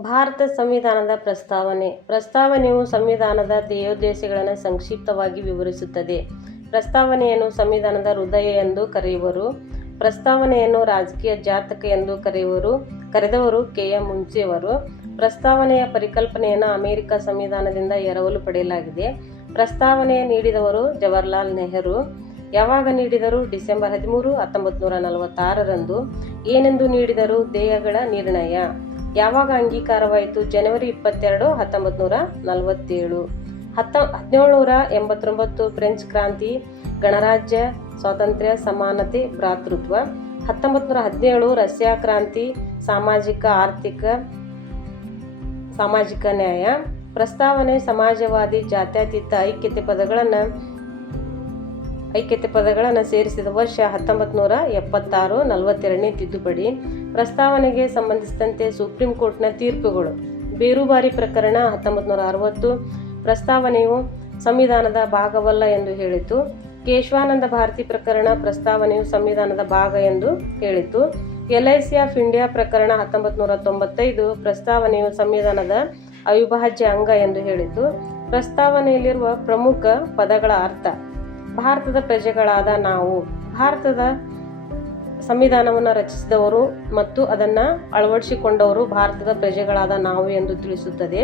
ಭಾರತ ಸಂವಿಧಾನದ ಪ್ರಸ್ತಾವನೆಯು ಸಂವಿಧಾನದ ಧ್ಯೇಯೋದ್ದೇಶಗಳನ್ನು ಸಂಕ್ಷಿಪ್ತವಾಗಿ ವಿವರಿಸುತ್ತದೆ. ಪ್ರಸ್ತಾವನೆಯನ್ನು ಸಂವಿಧಾನದ ಹೃದಯ ಎಂದು ಕರೆಯುವರು. ಪ್ರಸ್ತಾವನೆಯನ್ನು ರಾಜಕೀಯ ಜಾತಕ ಎಂದು ಕರೆದವರು ಕೆ.ಎಂ. ಮುನ್ಷಿಯವರು. ಪ್ರಸ್ತಾವನೆಯ ಪರಿಕಲ್ಪನೆಯನ್ನು ಅಮೆರಿಕ ಸಂವಿಧಾನದಿಂದ ಎರವಲು ಪಡೆಯಲಾಗಿದೆ. ಪ್ರಸ್ತಾವನೆ ನೀಡಿದವರು ಜವಾಹರಲಾಲ್ ನೆಹರು. ಯಾವಾಗ ನೀಡಿದರು? ಡಿಸೆಂಬರ್ 13, 1946ರಂದು. ಏನೆಂದು ನೀಡಿದರು? ಧ್ಯೇಯಗಳ ನಿರ್ಣಯ. ಯಾವಾಗ ಅಂಗೀಕಾರವಾಯಿತು? ಜನವರಿ 22, 1947. 1789 ಫ್ರೆಂಚ್ ಕ್ರಾಂತಿ. ಗಣರಾಜ್ಯ, ಸ್ವಾತಂತ್ರ್ಯ, ಸಮಾನತೆ, ಭ್ರಾತೃತ್ವ. 1917 ರಷ್ಯಾ ಕ್ರಾಂತಿ. ಸಾಮಾಜಿಕ ನ್ಯಾಯ. ಪ್ರಸ್ತಾವನೆ ಸಮಾಜವಾದಿ, ಜಾತ್ಯತೀತ, ಐಕ್ಯತೆ ಪದಗಳನ್ನು ಸೇರಿಸಿದ ವರ್ಷ 1976. 42ನೇ ತಿದ್ದುಪಡಿ. ಪ್ರಸ್ತಾವನೆಗೆ ಸಂಬಂಧಿಸಿದಂತೆ ಸುಪ್ರೀಂ ಕೋರ್ಟ್ನ ತೀರ್ಪುಗಳು. ಬೇರುಬಾರಿ ಪ್ರಕರಣ 1960. ಪ್ರಸ್ತಾವನೆಯು ಸಂವಿಧಾನದ ಭಾಗವಲ್ಲ ಎಂದು ಹೇಳಿತು. ಕೇಶವಾನಂದ ಭಾರತಿ ಪ್ರಕರಣ ಪ್ರಸ್ತಾವನೆಯು ಸಂವಿಧಾನದ ಭಾಗ ಎಂದು ಹೇಳಿತು. LIC ಆಫ್ ಇಂಡಿಯಾ ಪ್ರಕರಣ 1995 ಪ್ರಸ್ತಾವನೆಯು ಸಂವಿಧಾನದ ಅವಿಭಾಜ್ಯ ಅಂಗ ಎಂದು ಹೇಳಿತು. ಪ್ರಸ್ತಾವನೆಯಲ್ಲಿರುವ ಪ್ರಮುಖ ಪದಗಳ ಅರ್ಥ. ಭಾರತದ ಪ್ರಜೆಗಳಾದ ನಾವು. ಭಾರತದ ಸಂವಿಧಾನವನ್ನು ರಚಿಸಿದವರು ಮತ್ತು ಅದನ್ನು ಅಳವಡಿಸಿಕೊಂಡವರು ಭಾರತದ ಪ್ರಜೆಗಳಾದ ನಾವು ಎಂದು ತಿಳಿಸುತ್ತದೆ.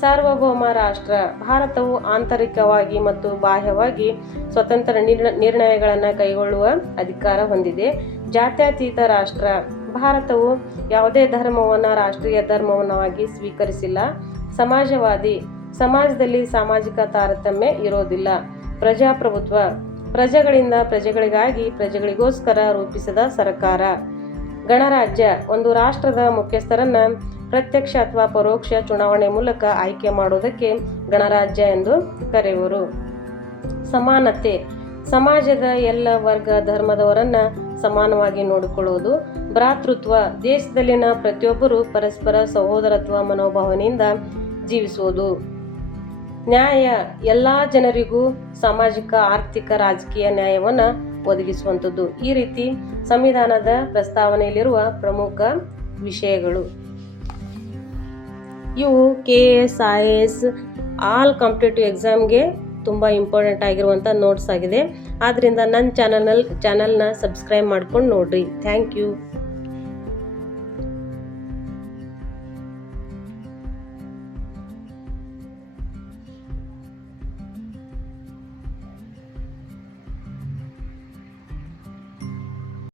ಸಾರ್ವಭೌಮ ರಾಷ್ಟ್ರ. ಭಾರತವು ಆಂತರಿಕವಾಗಿ ಮತ್ತು ಬಾಹ್ಯವಾಗಿ ಸ್ವತಂತ್ರ ನಿರ್ಣಯಗಳನ್ನು ಕೈಗೊಳ್ಳುವ ಅಧಿಕಾರ ಹೊಂದಿದೆ. ಜಾತ್ಯತೀತ ರಾಷ್ಟ್ರ. ಭಾರತವು ಯಾವುದೇ ಧರ್ಮವನ್ನು ರಾಷ್ಟ್ರೀಯ ಧರ್ಮವನ್ನಾಗಿ ಸ್ವೀಕರಿಸಿಲ್ಲ. ಸಮಾಜವಾದಿ. ಸಮಾಜದಲ್ಲಿ ಸಾಮಾಜಿಕ ತಾರತಮ್ಯ ಇರೋದಿಲ್ಲ. ಪ್ರಜಾಪ್ರಭುತ್ವ. ಪ್ರಜೆಗಳಿಂದ ಪ್ರಜೆಗಳಿಗಾಗಿ ಪ್ರಜೆಗಳಿಗೋಸ್ಕರ ರೂಪಿಸಿದ ಸರ್ಕಾರ. ಗಣರಾಜ್ಯ. ಒಂದು ರಾಷ್ಟ್ರದ ಮುಖ್ಯಸ್ಥರನ್ನ ಪ್ರತ್ಯಕ್ಷ ಅಥವಾ ಪರೋಕ್ಷ ಚುನಾವಣೆ ಮೂಲಕ ಆಯ್ಕೆ ಮಾಡುವುದಕ್ಕೆ ಗಣರಾಜ್ಯ ಎಂದು ಕರೆಯುವರು. ಸಮಾನತೆ. ಸಮಾಜದ ಎಲ್ಲ ವರ್ಗ ಧರ್ಮದವರನ್ನ ಸಮಾನವಾಗಿ ನೋಡಿಕೊಳ್ಳುವುದು. ಭ್ರಾತೃತ್ವ. ದೇಶದಲ್ಲಿನ ಪ್ರತಿಯೊಬ್ಬರು ಪರಸ್ಪರ ಸಹೋದರತ್ವ ಮನೋಭಾವನೆಯಿಂದ ಜೀವಿಸುವುದು. ನ್ಯಾಯ. ಎಲ್ಲ ಜನರಿಗೂ ಸಾಮಾಜಿಕ, ಆರ್ಥಿಕ, ರಾಜಕೀಯ ನ್ಯಾಯವನ್ನು ಒದಗಿಸುವಂಥದ್ದು. ಈ ರೀತಿ ಸಂವಿಧಾನದ ಪ್ರಸ್ತಾವನೆಯಲ್ಲಿರುವ ಪ್ರಮುಖ ವಿಷಯಗಳು ಇವು. KS, IAS ಆಲ್ ಕಾಂಪಿಟೇಟಿವ್ ಎಕ್ಸಾಮ್ಗೆ ತುಂಬ ಇಂಪಾರ್ಟೆಂಟ್ ಆಗಿರುವಂಥ ನೋಟ್ಸ್ ಆಗಿದೆ. ಆದ್ದರಿಂದ ನನ್ನ ಚಾನಲ್ನ ಸಬ್ಸ್ಕ್ರೈಬ್ ಮಾಡ್ಕೊಂಡು ನೋಡ್ರಿ. Thank you.